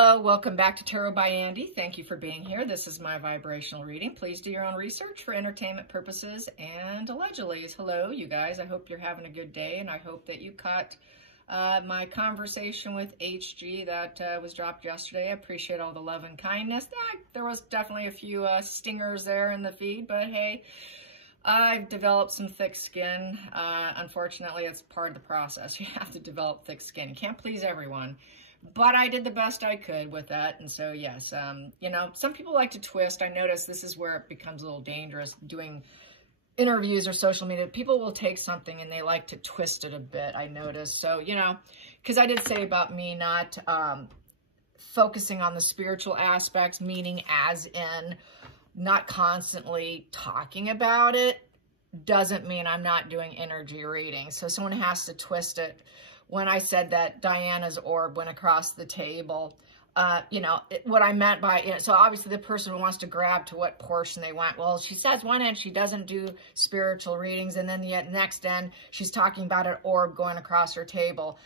Hello, welcome back to Tarot by Andy. Thank you for being here. This is my vibrational reading. Please do your own research for entertainment purposes and allegedly. Hello, you guys. I hope you're having a good day, and I hope that you caught my conversation with HG that was dropped yesterday. I appreciate all the love and kindness. There was definitely a few stingers there in the feed, but hey, I've developed some thick skin. Unfortunately, it's part of the process. You have to develop thick skin. You can't please everyone. But I did the best I could with that. And so, yes, you know, some people like to twist. I notice this is where it becomes a little dangerous doing interviews or social media. People will take something and they like to twist it a bit, I noticed. So, you know, because I did say about me not focusing on the spiritual aspects, meaning as in not constantly talking about it, doesn't mean I'm not doing energy readings. So someone has to twist it. When I said that Diana's orb went across the table, you know, what I meant by, you know, so obviously the person wants to grab to what portion they want. Well, she says one end she doesn't do spiritual readings, and then the next end she's talking about an orb going across her table.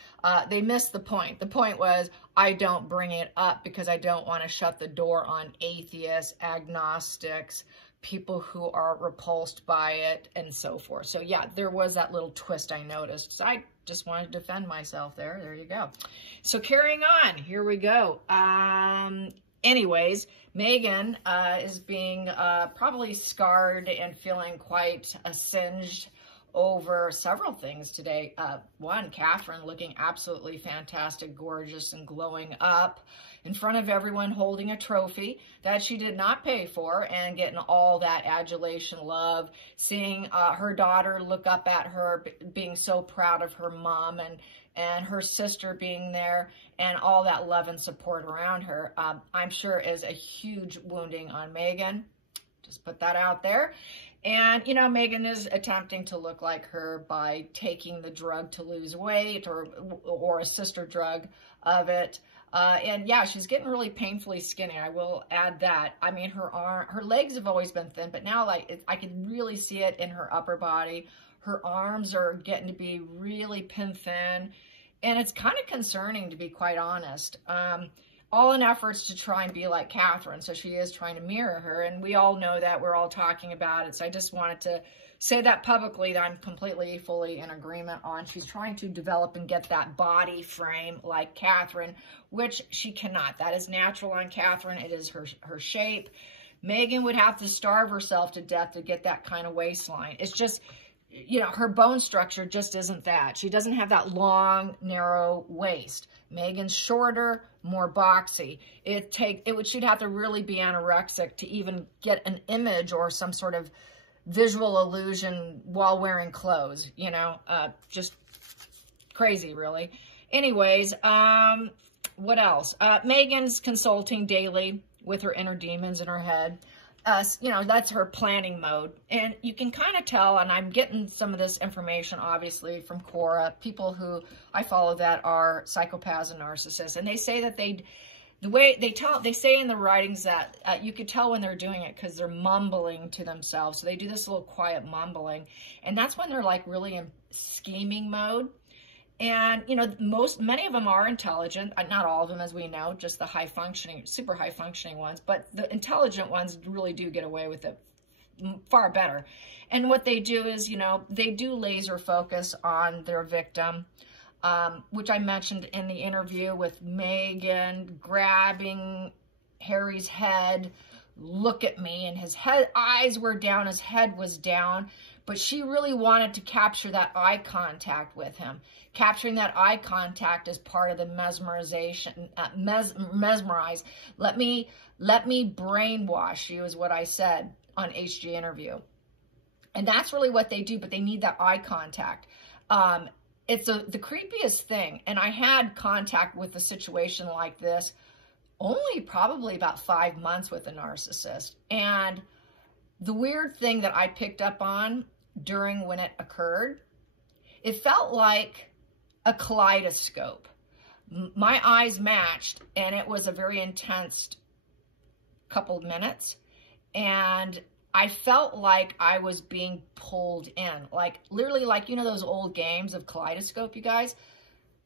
They missed the point. The point was I don't bring it up because I don't want to shut the door on atheists, agnostics, people who are repulsed by it, and so forth. So yeah, there was that little twist I noticed. So I just wanted to defend myself there. There you go. So carrying on, here we go. Anyways, Meghan is being probably scarred and feeling quite singed over several things today. One, Catherine looking absolutely fantastic, gorgeous, and glowing up in front of everyone, holding a trophy that she did not pay for and getting all that adulation, love, seeing her daughter look up at her, being so proud of her mom, and her sister being there, and all that love and support around her, I'm sure is a huge wounding on Meghan. Just put that out there. And, you know, Meghan is attempting to look like her by taking the drug to lose weight or a sister drug of it. And yeah, she's getting really painfully skinny. I will add that. I mean, her legs have always been thin, but now I can really see it in her upper body. Her arms are getting to be really pin thin, and it's kind of concerning, to be quite honest. All in efforts to try and be like Catherine. So she is trying to mirror her, and we all know that. We're all talking about it. So I just wanted to say that publicly, that I'm completely, fully in agreement on. She's trying to develop and get that body frame like Catherine, which she cannot. That is natural on Catherine. It is her shape. Meghan would have to starve herself to death to get that kind of waistline. It's just, you know, her bone structure just isn't that. She doesn't have that long, narrow waist. Meghan's shorter, more boxy. She'd have to really be anorexic to even get an image or some sort of visual illusion while wearing clothes, you know, just crazy, really. Anyways, what else? Meghan's consulting daily with her inner demons in her head. You know, that's her planning mode. And you can kind of tell, and I'm getting some of this information, obviously, from Cora, people who I follow that are psychopaths and narcissists. And they say that they say in the writings that you could tell when they're doing it because they're mumbling to themselves. So they do this little quiet mumbling. And that's when they're like really in scheming mode. And, you know, many of them are intelligent, not all of them, as we know, just the high functioning, super high functioning ones, but the intelligent ones really do get away with it far better. And what they do is, you know, they do laser focus on their victim, which I mentioned in the interview with Meghan grabbing Harry's head. Look at me, and his eyes were down, his head was down, but she really wanted to capture that eye contact with him. Capturing that eye contact is part of the mesmerization, mesmerize. Let me brainwash you is what I said on HG interview. And that's really what they do, but they need that eye contact. It's the creepiest thing. And I had contact with a situation like this only probably about 5 months with a narcissist. And the weird thing that I picked up on during when it occurred, it felt like a kaleidoscope. My eyes matched, and it was a very intense couple of minutes. And I felt like I was being pulled in, like literally like, you know, those old games of Kaleidoscope, you guys?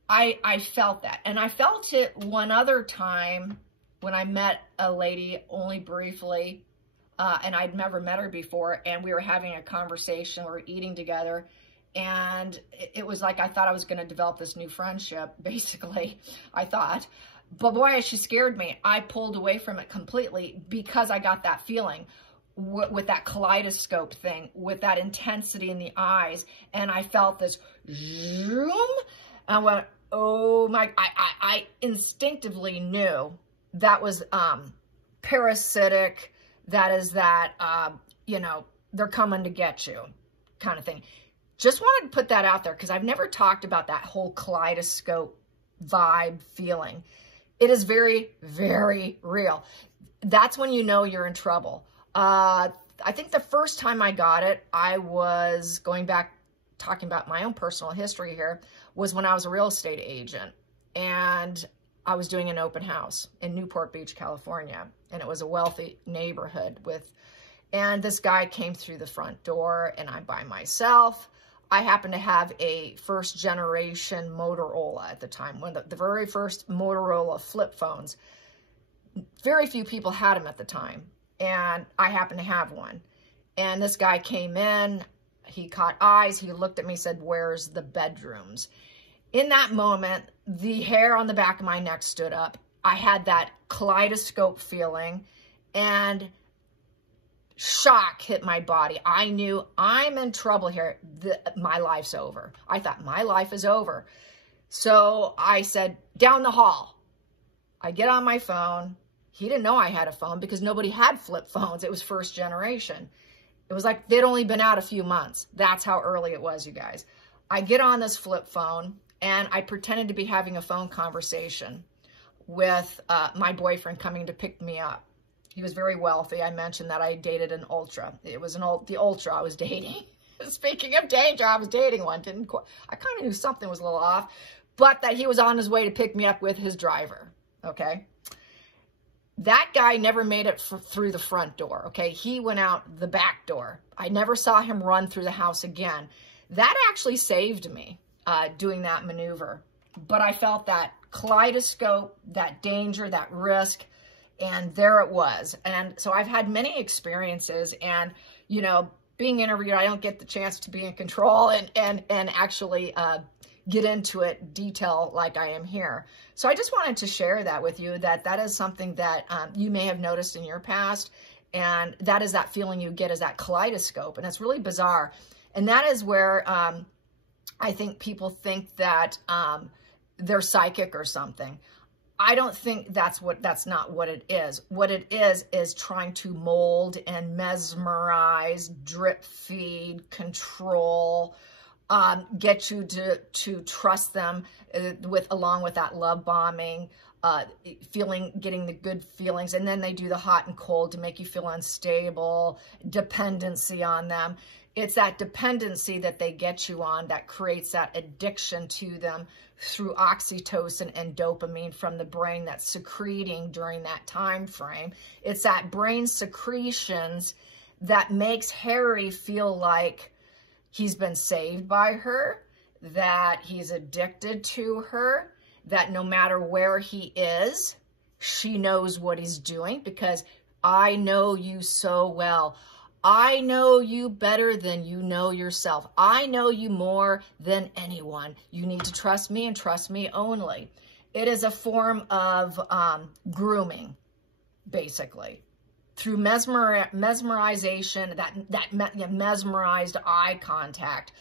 I felt that. And I felt it one other time when I met a lady only briefly, and I'd never met her before, and we were having a conversation, we were eating together, and it was like I thought I was going to develop this new friendship, basically, I thought. But boy, she scared me. I pulled away from it completely because I got that feeling with that kaleidoscope thing, with that intensity in the eyes, and I felt this zoom, and I went, oh my, I instinctively knew that was parasitic. That is that, you know, they're coming to get you kind of thing. Just wanted to put that out there because I've never talked about that whole kaleidoscope vibe feeling. It is very, very real. That's when you know you're in trouble. I think the first time I got it, I was going back, talking about my own personal history here, was when I was a real estate agent. And I was doing an open house in Newport Beach, California. And it was a wealthy neighborhood and this guy came through the front door, and I'm by myself. I happened to have a first generation Motorola at the time, one of the very first Motorola flip phones. Very few people had them at the time, and I happened to have one. And this guy came in, he caught eyes, he looked at me, said, "Where's the bedrooms?" In that moment, the hair on the back of my neck stood up. I had that kaleidoscope feeling, and shock hit my body. I knew I'm in trouble here. My life's over. I thought my life is over. So I said, "Down the hall." I get on my phone. He didn't know I had a phone because nobody had flip phones. It was first generation. It was like they'd only been out a few months. That's how early it was, you guys. I get on this flip phone, and I pretended to be having a phone conversation with my boyfriend coming to pick me up. He was very wealthy. I mentioned that I dated an ultra. It was the ultra I was dating. Speaking of danger, I was dating one. I kind of knew something was a little off, but that he was on his way to pick me up with his driver, okay? That guy never made it through the front door, okay? He went out the back door. I never saw him run through the house again. That actually saved me, doing that maneuver. But I felt that kaleidoscope, that danger, that risk, and there it was. And so I've had many experiences, and, you know, being interviewed, I don't get the chance to be in control and actually get into it detail like I am here. So I just wanted to share that with you, that is something that you may have noticed in your past, and that is that feeling you get, is that kaleidoscope, and it's really bizarre. And that is where I think people think that they're psychic or something. I don't think that's not what it is. What it is trying to mold and mesmerize, drip feed, control, get you to trust them along with that love bombing, getting the good feelings. And then they do the hot and cold to make you feel unstable, dependency on them. It's that dependency that they get you on that creates that addiction to them through oxytocin and dopamine from the brain that's secreting during that time frame. It's that brain secretions that makes Harry feel like he's been saved by her, that he's addicted to her, that no matter where he is, she knows what he's doing, because I know you so well. I know you better than you know yourself. I know you more than anyone. You need to trust me and trust me only. It is a form of grooming, basically, through mesmerization, that mesmerized eye contact.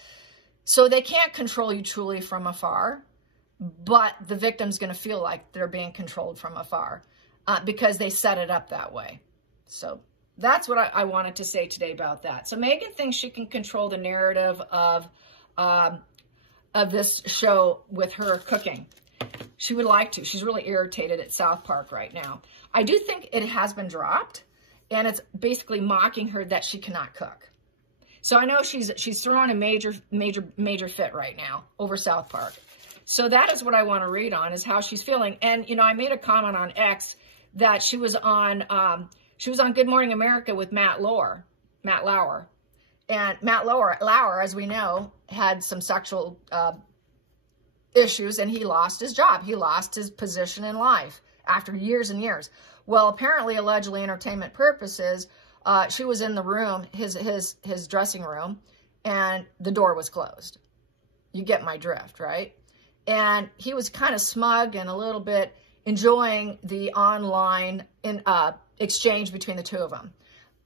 So they can't control you truly from afar, but the victim's going to feel like they're being controlled from afar because they set it up that way. So that's what I wanted to say today about that. So Meghan thinks she can control the narrative of this show with her cooking. She would like to. She's really irritated at Southpark right now. I do think it has been dropped, and it's basically mocking her that she cannot cook. So I know she's throwing a major fit right now over Southpark. So that is what I want to read on, is how she's feeling. And, you know, I made a comment on X that she was on Good Morning America with Matt Lauer. And Matt Lauer, as we know, had some sexual issues, and he lost his job. He lost his position in life after years and years. Well, apparently, allegedly, entertainment purposes, she was in the room, his dressing room, and the door was closed. You get my drift, right? And he was kind of smug and a little bit enjoying the online exchange between the two of them,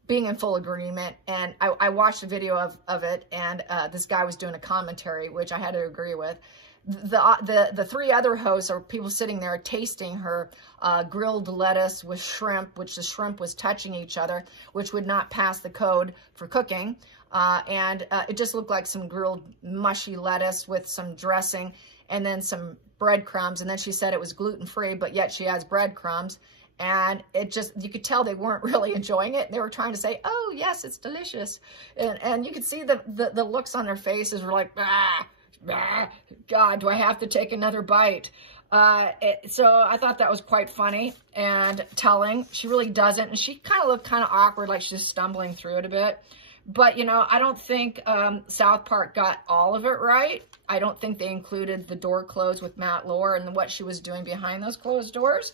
being in full agreement. And I watched a video of it, and this guy was doing a commentary, which I had to agree with. The three other hosts are people sitting there tasting her grilled lettuce with shrimp, which the shrimp was touching each other, which would not pass the code for cooking. And it just looked like some grilled mushy lettuce with some dressing and then some breadcrumbs. And then she said it was gluten-free, but yet she has breadcrumbs. And it just, you could tell they weren't really enjoying it. They were trying to say, oh, yes, it's delicious. And you could see the looks on their faces were like, ah. God, do I have to take another bite? So I thought that was quite funny and telling. She really doesn't. And she kind of looked kind of awkward, like she's stumbling through it a bit. But, you know, I don't think Southpark got all of it right. I don't think they included the door closed with Matt Lohr and what she was doing behind those closed doors.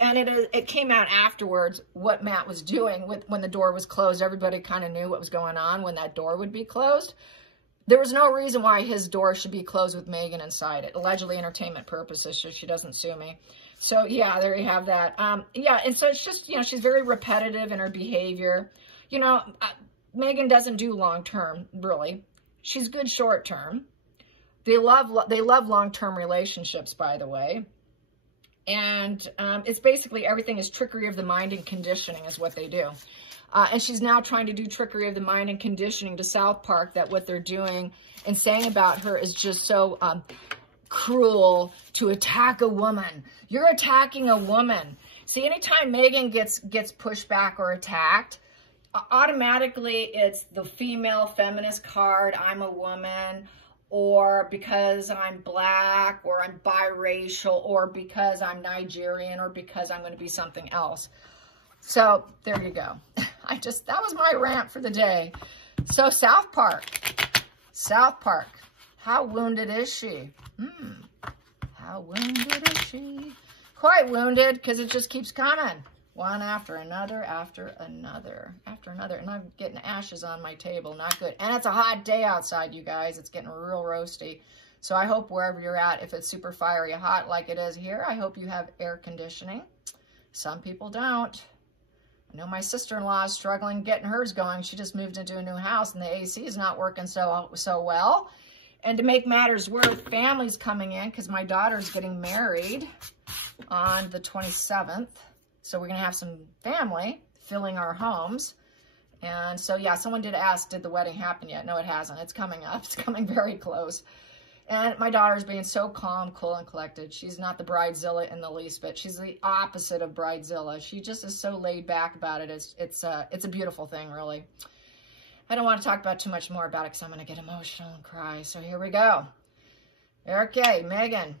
And it came out afterwards what Matt was doing when the door was closed. Everybody kind of knew what was going on when that door would be closed. There was no reason why his door should be closed with Meghan inside it. Allegedly entertainment purposes, so she doesn't sue me. So, yeah, there you have that. Yeah, and so it's just, you know, she's very repetitive in her behavior. You know, Meghan doesn't do long-term, really. She's good short-term. They love long-term relationships, by the way. And it's basically everything is trickery of the mind and conditioning is what they do. And she's now trying to do trickery of the mind and conditioning to Southpark, that what they're doing and saying about her is just so cruel to attack a woman. You're attacking a woman. See, anytime Meghan gets pushed back or attacked, automatically it's the female feminist card, I'm a woman, or because I'm black, or I'm biracial, or because I'm Nigerian, or because I'm going to be something else. So there you go. That was my rant for the day. So Southpark, how wounded is she? How wounded is she? Quite wounded, because it just keeps coming. One after another, after another, after another. And I'm getting ashes on my table. Not good. And it's a hot day outside, you guys. It's getting real roasty. So I hope wherever you're at, if it's super fiery hot like it is here, I hope you have air conditioning. Some people don't. I know my sister-in-law is struggling getting hers going. She just moved into a new house, and the AC is not working so well. And to make matters worse, family's coming in because my daughter's getting married on the 27th. So we're going to have some family filling our homes. And so, yeah, someone did ask, did the wedding happen yet? No, it hasn't. It's coming up. It's coming very close. And my daughter's being so calm, cool, and collected. She's not the bridezilla in the least bit. She's the opposite of bridezilla. She just is so laid back about it. It's a beautiful thing, really. I don't want to talk about too much more about it because I'm going to get emotional and cry. So here we go. Okay, Meghan.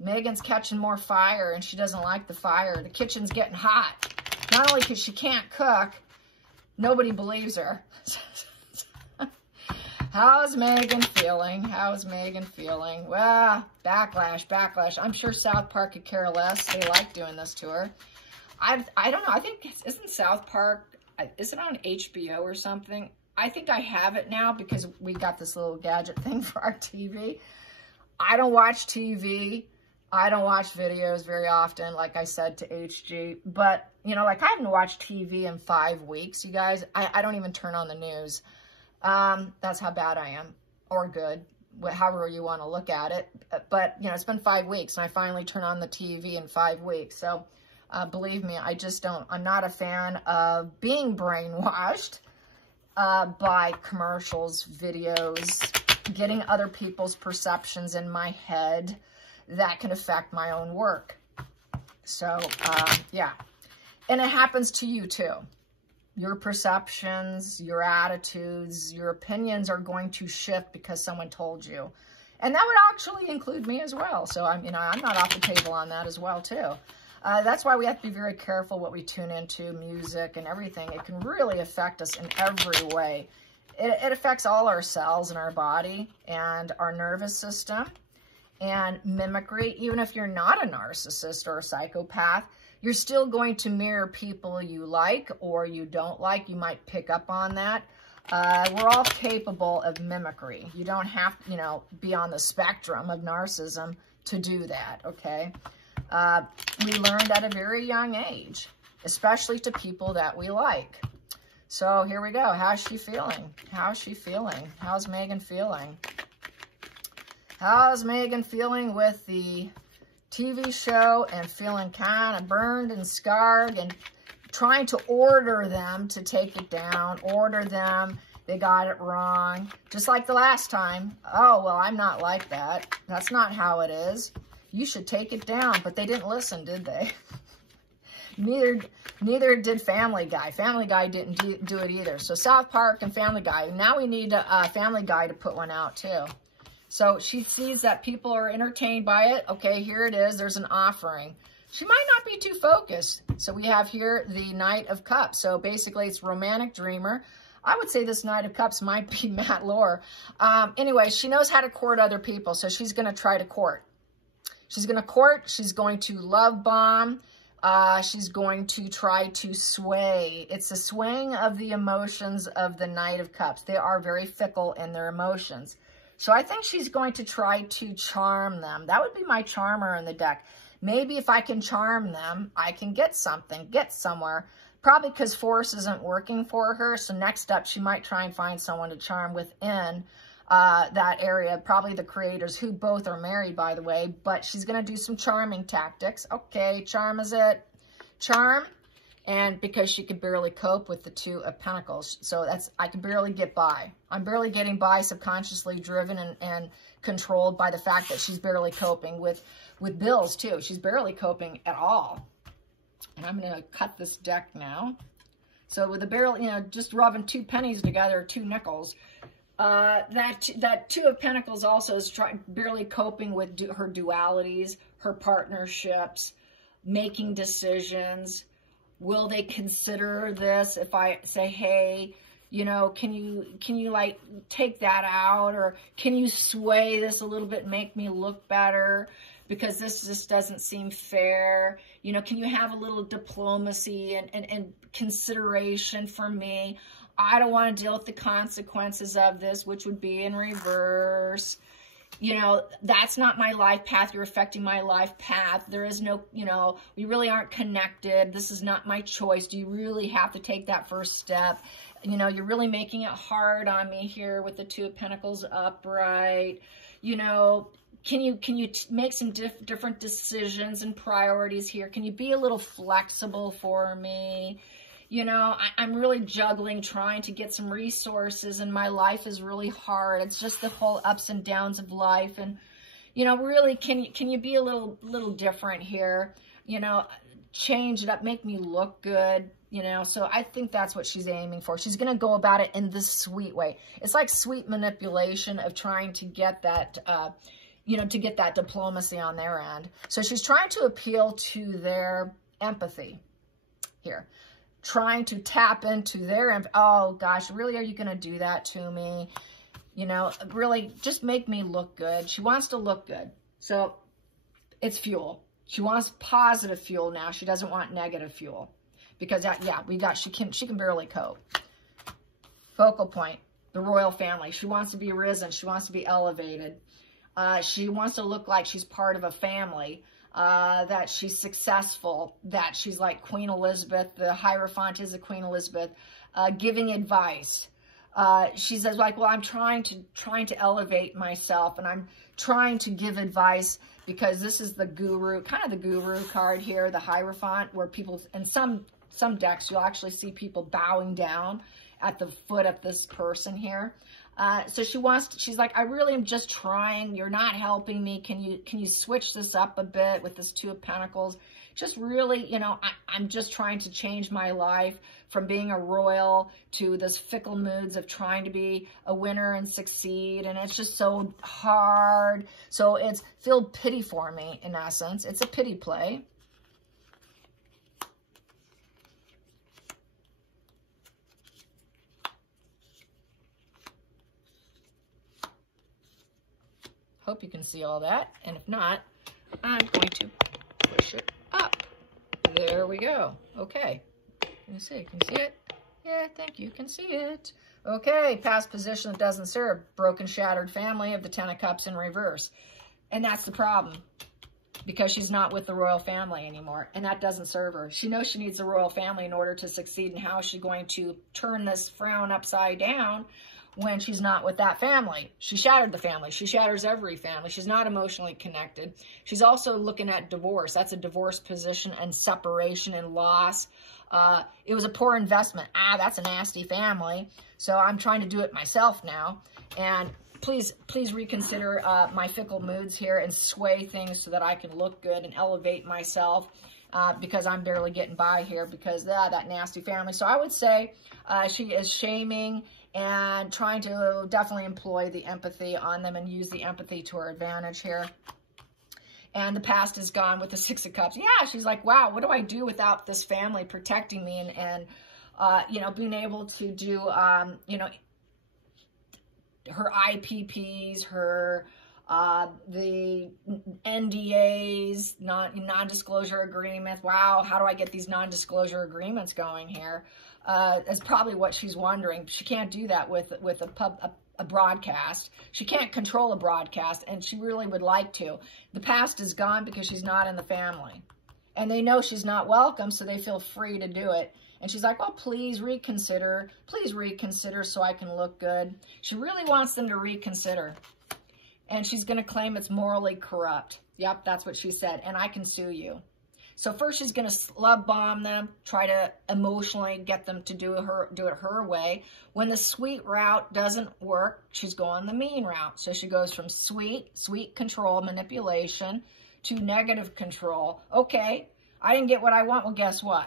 Meghan's catching more fire, and she doesn't like the fire. The kitchen's getting hot. Not only because she can't cook, nobody believes her. How's Meghan feeling? How's Meghan feeling? Well, backlash. I'm sure Southpark could care less. They like doing this to her. I don't know. I think, isn't Southpark, is it on HBO or something? I think I have it now because we got this little gadget thing for our TV. I don't watch TV. I don't watch videos very often, like I said to HG. But, you know, like I haven't watched TV in 5 weeks, you guys. I don't even turn on the news. That's how bad I am, or good, however you want to look at it. But, you know, it's been 5 weeks, and I finally turn on the TV in 5 weeks. So, believe me, I'm not a fan of being brainwashed by commercials, videos, getting other people's perceptions in my head that can affect my own work. So, yeah. And it happens to you, too. Your perceptions, your attitudes, your opinions are going to shift because someone told you. And that would actually include me as well. So, I'm not off the table on that as well, too. That's why we have to be very careful what we tune into, music and everything. It can really affect us in every way. It affects all our cells in our body and our nervous system. and mimicry. Even if you're not a narcissist or a psychopath, you're still going to mirror people you like or you don't like. You might pick up on that. We're all capable of mimicry. You don't have to, you know, be on the spectrum of narcissism to do that, okay? We learned at a very young age, especially to people that we like. So here we go. How's she feeling? How's she feeling? How's Meghan feeling? How's Meghan feeling with the TV show and feeling kind of burned and scarred and trying to order them to take it down, order them, they got it wrong. Just like the last time. Oh, well, I'm not like that. That's not how it is. You should take it down. But they didn't listen, did they? Neither did Family Guy. Family Guy didn't do it either. So Southpark and Family Guy. Now we need Family Guy to put one out too. So she sees that people are entertained by it. Okay, here it is. There's an offering. She might not be too focused. So we have here the Knight of Cups. So basically it's romantic dreamer. I would say this Knight of Cups might be Matt Lohr. Anyway, she knows how to court other people. So she's going to try to court. She's going to court. She's going to love bomb. She's going to try to sway. It's a swaying of the emotions of the Knight of Cups. They are very fickle in their emotions. So I think she's going to try to charm them. That would be my charmer in the deck. Maybe if I can charm them, I can get something, get somewhere. Probably because force isn't working for her. So next up, she might try and find someone to charm within that area. Probably the creators, who both are married, by the way. But she's going to do some charming tactics. Okay, charm is it. Charm. And because she could barely cope with the Two of Pentacles. So that's, I can barely get by. I'm barely getting by, subconsciously driven and controlled by the fact that she's barely coping with bills too. She's barely coping at all. And I'm going to cut this deck now. So with the barrel, you know, just rubbing two pennies together, two nickels. That Two of Pentacles also is barely coping with her dualities, her partnerships, making decisions. Will they consider this if I say, hey, you know, can you like take that out, or can you sway this a little bit, make me look better? Because this just doesn't seem fair. You know, can you have a little diplomacy and consideration for me? I don't want to deal with the consequences of this, which would be in reverse. You know, that's not my life path. You're affecting my life path. There is no, you know, we really aren't connected. This is not my choice. Do you really have to take that first step? You know, you're really making it hard on me here with the Two of Pentacles upright. You know, can you make some different decisions and priorities here? Can you be a little flexible for me? You know, I'm really juggling, trying to get some resources, and my life is really hard. It's just the whole ups and downs of life. And, you know, really, can you be a little different here? You know, change it up, make me look good, you know? So I think that's what she's aiming for. She's going to go about it in this sweet way. It's like sweet manipulation of trying to get that, you know, to get that diplomacy on their end. So she's trying to appeal to their empathy here. Trying to tap into their, oh gosh, really, are you going to do that to me? You know, really, just make me look good. She wants to look good. So it's fuel. She wants positive fuel now. She doesn't want negative fuel. Because, yeah, she can barely cope. Focal point, the royal family. She wants to be risen. She wants to be elevated. She wants to look like she's part of a family. That she's successful, that she's like Queen Elizabeth. The Hierophant is a Queen Elizabeth, giving advice. She says, like, well, I'm trying to elevate myself, and I'm trying to give advice because this is the guru, kind of the guru card here, the Hierophant, where people, in some decks, you'll actually see people bowing down at the foot of this person here. So she's like, I really am just trying. You're not helping me. Can you switch this up a bit with this Two of Pentacles? Just really, you know, I'm just trying to change my life from being a royal to this fickle moods of trying to be a winner and succeed. And it's just so hard. So it's feel pity for me, in essence. It's a pity play. Hope you can see all that. And if not, I'm going to push it up. There we go. Okay. Can you see? Can you see it? Yeah, thank you. Can see it. Okay, past position that doesn't serve. Broken, shattered family of the Ten of Cups in reverse. And that's the problem, because she's not with the royal family anymore, and that doesn't serve her. She knows she needs the royal family in order to succeed, and how is she going to turn this frown upside down when she's not with that family? She shattered the family. She shatters every family. She's not emotionally connected. She's also looking at divorce. That's a divorce position and separation and loss. It was a poor investment. That's a nasty family. So I'm trying to do it myself now. And please reconsider my fickle moods here and sway things so that I can look good and elevate myself, because I'm barely getting by here because that nasty family. So I would say she is shaming and trying to definitely employ the empathy on them and use the empathy to her advantage here. And the past is gone with the Six of Cups. Yeah, she's like, wow, what do I do without this family protecting me and you know, being able to do, you know, her IPPs, her, the NDAs, non-disclosure agreements. Wow, how do I get these non-disclosure agreements going here? Is probably what she's wondering. She can't do that with a broadcast. She can't control a broadcast, and she really would like to. The past is gone because she's not in the family. And they know she's not welcome, so they feel free to do it. And she's like, well, please reconsider so I can look good. She really wants them to reconsider. And she's going to claim it's morally corrupt. Yep, that's what she said. And I can sue you. So first she's going to love bomb them, try to emotionally get them to do it her way. When the sweet route doesn't work, she's going the mean route. So she goes from sweet control, manipulation, to negative control. Okay, I didn't get what I want. Well, guess what?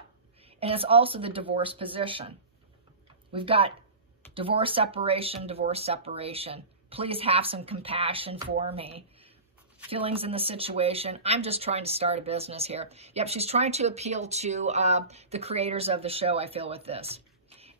And it's also the divorce position. We've got divorce, separation, divorce, separation. Please have some compassion for me. Feelings in the situation. I'm just trying to start a business here. Yep, she's trying to appeal to the creators of the show, I feel, with this.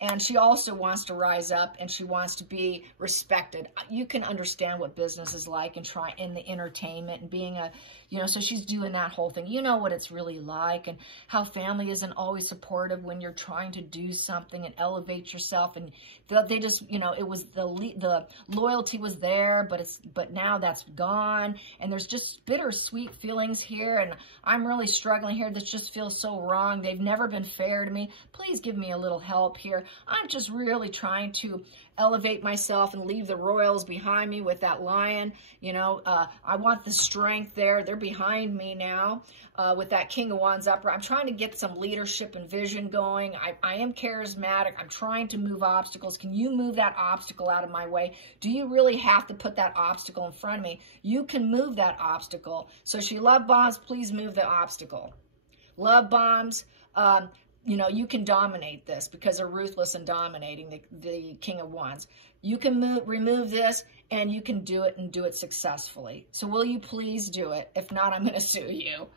And she also wants to rise up, and she wants to be respected. You can understand what business is like and try in the entertainment and being a, you know, so she's doing that whole thing. You know what it's really like, and how family isn't always supportive when you're trying to do something and elevate yourself. And they just, you know, it was the loyalty was there, but now that's gone. And there's just bittersweet feelings here. And I'm really struggling here. This just feels so wrong. They've never been fair to me. Please give me a little help here. I'm just really trying to elevate myself and leave the royals behind me with that lion. You know, I want the strength there. They're behind me now with that King of Wands upright. I'm trying to get some leadership and vision going. I am charismatic. I'm trying to move obstacles. Can you move that obstacle out of my way? Do you really have to put that obstacle in front of me? You can move that obstacle. So she love bombs. Please move the obstacle. Love bombs. You know, you can dominate this because they're ruthless and dominating the King of Wands. You can remove this, and you can do it and do it successfully. So will you please do it? If not, I'm going to sue you.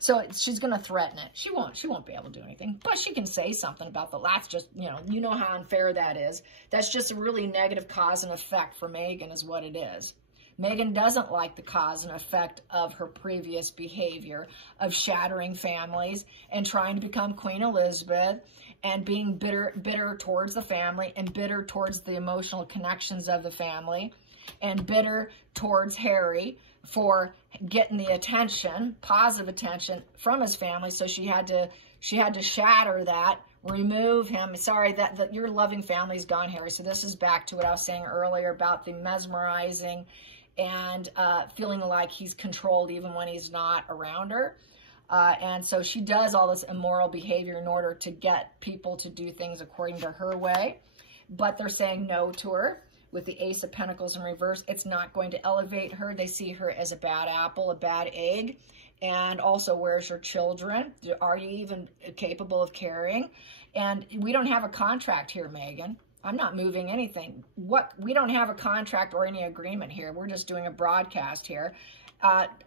So she's going to threaten it. She won't be able to do anything, but she can say something about that's just, you know how unfair that is. That's just a really negative cause and effect for Meghan is what it is. Meghan doesn't like the cause and effect of her previous behavior of shattering families and trying to become Queen Elizabeth and being bitter towards the family and bitter towards the emotional connections of the family and bitter towards Harry for getting the attention, positive attention from his family. So she had to shatter that, remove him. Sorry, that your loving family's gone, Harry. So this is back to what I was saying earlier about the mesmerizing and feeling like he's controlled even when he's not around her. And so she does all this immoral behavior in order to get people to do things according to her way. But they're saying no to her with the Ace of Pentacles in reverse. It's not going to elevate her. They see her as a bad apple, a bad egg. And also, where's your children? Are you even capable of caring? And we don't have a contract here, Meghan. I'm not moving anything. We don't have a contract or any agreement here. We're just doing a broadcast here.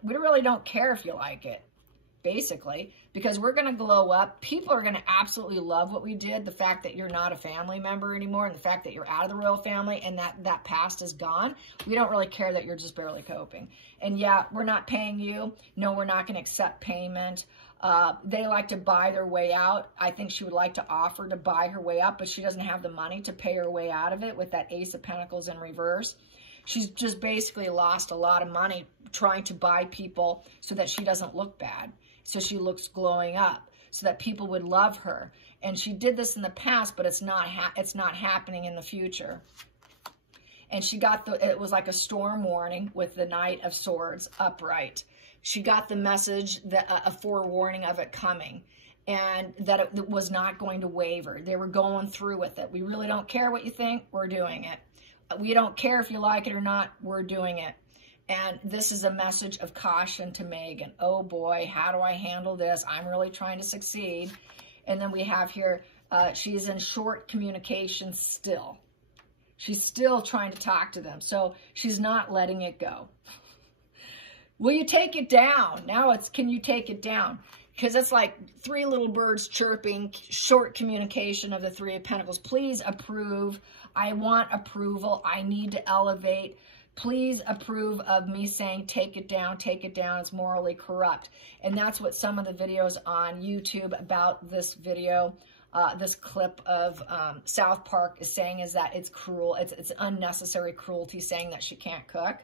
We really don't care if you like it, basically, because we're going to glow up. People are going to absolutely love what we did. The fact that you're not a family member anymore, and the fact that you're out of the royal family and that past is gone. We don't really care that you're just barely coping. And yeah, we're not paying you. No, we're not going to accept payment. They like to buy their way out. I think she would like to offer to buy her way out, but she doesn't have the money to pay her way out of it with that Ace of Pentacles in reverse. She's just basically lost a lot of money trying to buy people so that she doesn't look bad. So she looks glowing up so that people would love her. And she did this in the past, but it's not happening in the future. And she got it was like a storm warning with the Knight of Swords upright. She got the message, a forewarning of it coming, and that it was not going to waver. They were going through with it. We really don't care what you think. We're doing it. We don't care if you like it or not. We're doing it. And this is a message of caution to Meghan. Oh boy, how do I handle this? I'm really trying to succeed. And then we have here, she's in short communication still. She's still trying to talk to them. So she's not letting it go. Will you take it down? Now it's, can you take it down? Because it's like three little birds chirping, short communication of the Three of Pentacles. Please approve. I want approval. I need to elevate. Please approve of me saying, take it down, it's morally corrupt. And that's what some of the videos on YouTube about this video, this clip of Southpark is saying, is that it's cruel. It's unnecessary cruelty, saying that she can't cook.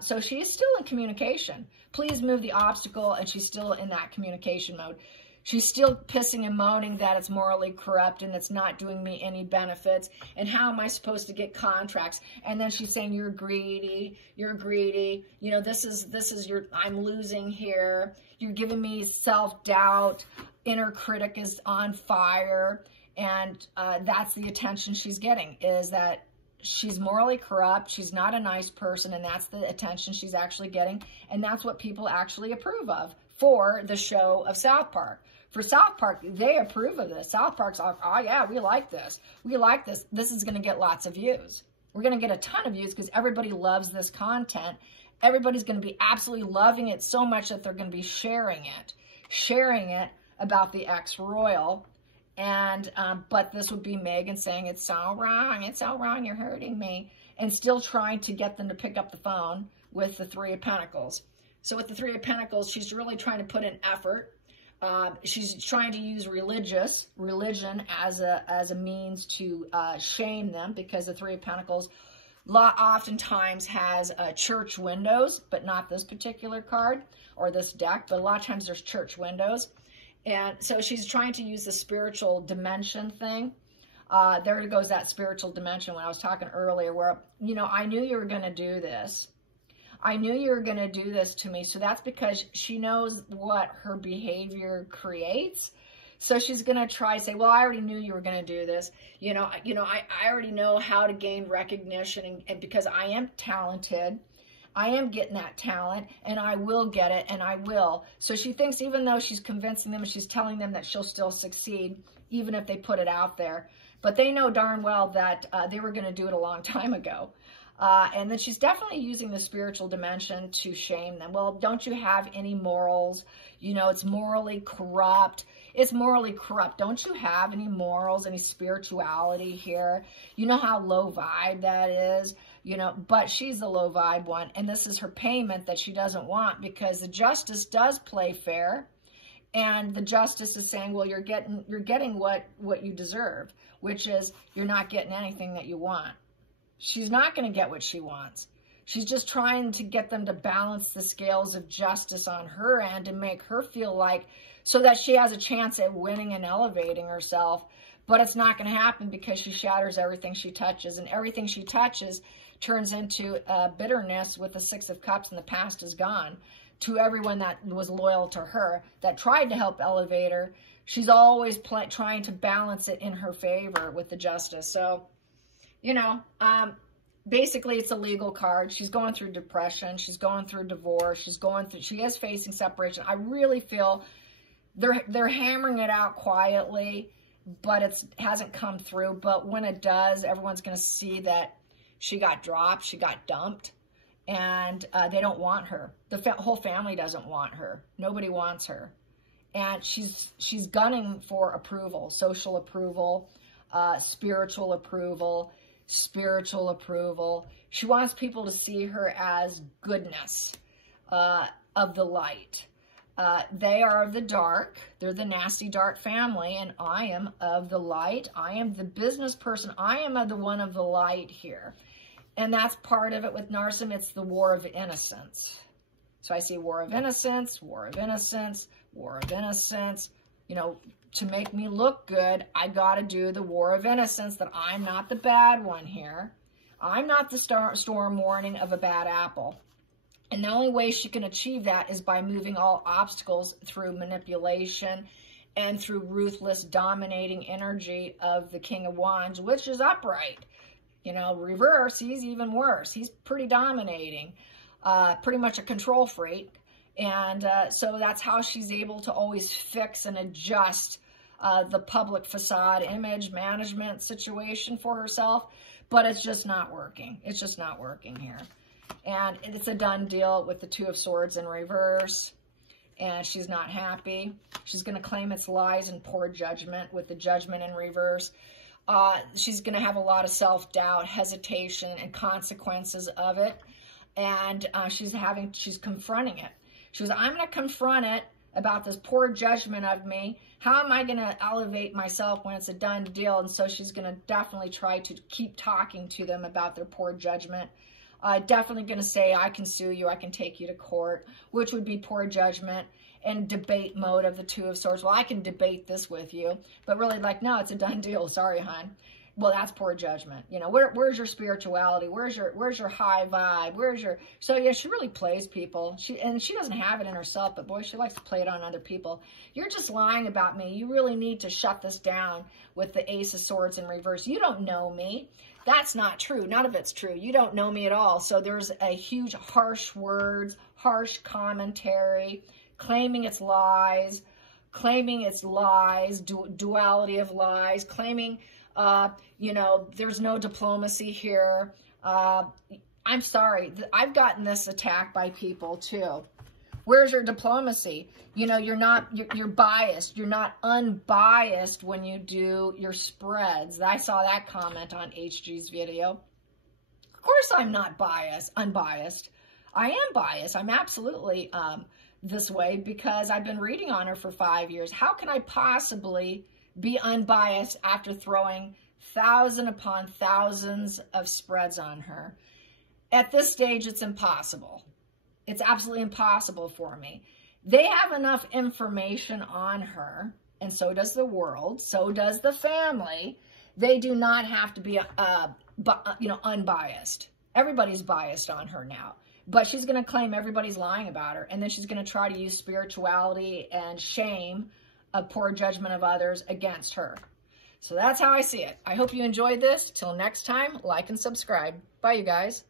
So she is still in communication. Please move the obstacle, and she's still in that communication mode. She's still pissing and moaning that it's morally corrupt and it's not doing me any benefits. And how am I supposed to get contracts? And then she's saying, you're greedy, you're greedy. You know, this is your, I'm losing here. You're giving me self-doubt. Inner critic is on fire. And that's the attention she's getting, is that she's morally corrupt. She's not a nice person. And that's the attention she's actually getting. And that's what people actually approve of for the show of Southpark. For Southpark, they approve of this. Southpark's like, oh yeah, we like this. We like this. This is going to get lots of views. We're going to get a ton of views because everybody loves this content. Everybody's going to be absolutely loving it so much that they're going to be sharing it about the ex-royal. And, but this would be Meghan saying, it's so wrong, you're hurting me. And still trying to get them to pick up the phone with the Three of Pentacles. So with the Three of Pentacles, she's really trying to put in effort. She's trying to use religion as a means to shame them, because the Three of Pentacles oftentimes has church windows, but not this particular card or this deck, but a lot of times there's church windows. And so she's trying to use the spiritual dimension thing. There goes that spiritual dimension when I was talking earlier, where, you know, I knew you were going to do this. I knew you were going to do this to me. So that's because she knows what her behavior creates. So she's going to try to say, well, I already knew you were going to do this. I already know how to gain recognition, and because I am talented, I am getting that talent, and I will get it, and I will. So she thinks, even though she's convincing them and she's telling them that she'll still succeed, even if they put it out there. But they know darn well that they were going to do it a long time ago. And then she's definitely using the spiritual dimension to shame them. Well, don't you have any morals? You know, it's morally corrupt. It's morally corrupt. Don't you have any morals, any spirituality here? You know how low vibe that is? You know, but she's the low vibe one. And this is her payment that she doesn't want, because the justice does play fair. And the justice is saying, well, you're getting what you deserve, which is you're not getting anything that you want. She's not going to get what she wants. She's just trying to get them to balance the scales of justice on her end and make her feel like, so that she has a chance at winning and elevating herself. But it's not going to happen, because she shatters everything she touches, and everything she touches turns into bitterness with the Six of Cups, and the past is gone. To everyone that was loyal to her, that tried to help elevate her, she's always trying to balance it in her favor with the justice. So, you know, basically it's a legal card. She's going through depression. She's going through divorce. She is facing separation. I really feel they're hammering it out quietly, but it hasn't come through. But when it does, everyone's going to see that she got dropped, she got dumped, and they don't want her. The whole family doesn't want her. Nobody wants her. And she's gunning for approval, social approval, spiritual approval, She wants people to see her as goodness, of the light. They are of the dark. They're the nasty dark family, and I am of the light. I am the business person. I am the one of the light here. And that's part of it with narcissism. It's the war of innocence. So I see war of innocence, war of innocence, war of innocence. You know, to make me look good, I got to do the war of innocence, that I'm not the bad one here. I'm not the storm warning of a bad apple. And the only way she can achieve that is by moving all obstacles through manipulation and through ruthless, dominating energy of the King of Wands, which is upright. You know, reverse, he's even worse. He's pretty dominating, pretty much a control freak. And so that's how she's able to always fix and adjust the public facade image management situation for herself. But it's just not working. It's just not working here. And it's a done deal with the Two of Swords in reverse. And she's not happy. She's going to claim it's lies and poor judgment with the Judgment in reverse. She's going to have a lot of self-doubt, hesitation, and consequences of it. And she's confronting it. She goes, I'm going to confront it about this poor judgment of me. How am I going to elevate myself when it's a done deal? And so she's going to definitely try to keep talking to them about their poor judgment. Definitely going to say, I can sue you, I can take you to court, which would be poor judgment, and debate mode of the Two of Swords. Well, I can debate this with you, but really like, no, it's a done deal. Sorry, hon. Well, that's poor judgment. You know, where's your spirituality? Where's your high vibe? So yeah, she really plays people. She doesn't have it in herself, but boy, she likes to play it on other people. You're just lying about me. You really need to shut this down with the Ace of Swords in reverse. You don't know me. That's not true. None of it's true. You don't know me at all. So there's a huge harsh words, harsh commentary, claiming it's lies, duality of lies, claiming, you know, there's no diplomacy here. I'm sorry. I've gotten this attack by people too. Where's your diplomacy? You know, you're biased. You're not unbiased when you do your spreads. I saw that comment on HG's video. Of course I'm not unbiased. I am biased. I'm absolutely this way because I've been reading on her for 5 years. How can I possibly be unbiased after throwing thousands upon thousands of spreads on her? At this stage, it's impossible. It's absolutely impossible for me. They have enough information on her, and so does the world, so does the family. They do not have to be, you know, unbiased. Everybody's biased on her now. But she's going to claim everybody's lying about her, and then she's going to try to use spirituality and shame of poor judgment of others against her. So that's how I see it. I hope you enjoyed this. Till next time, like and subscribe. Bye, you guys.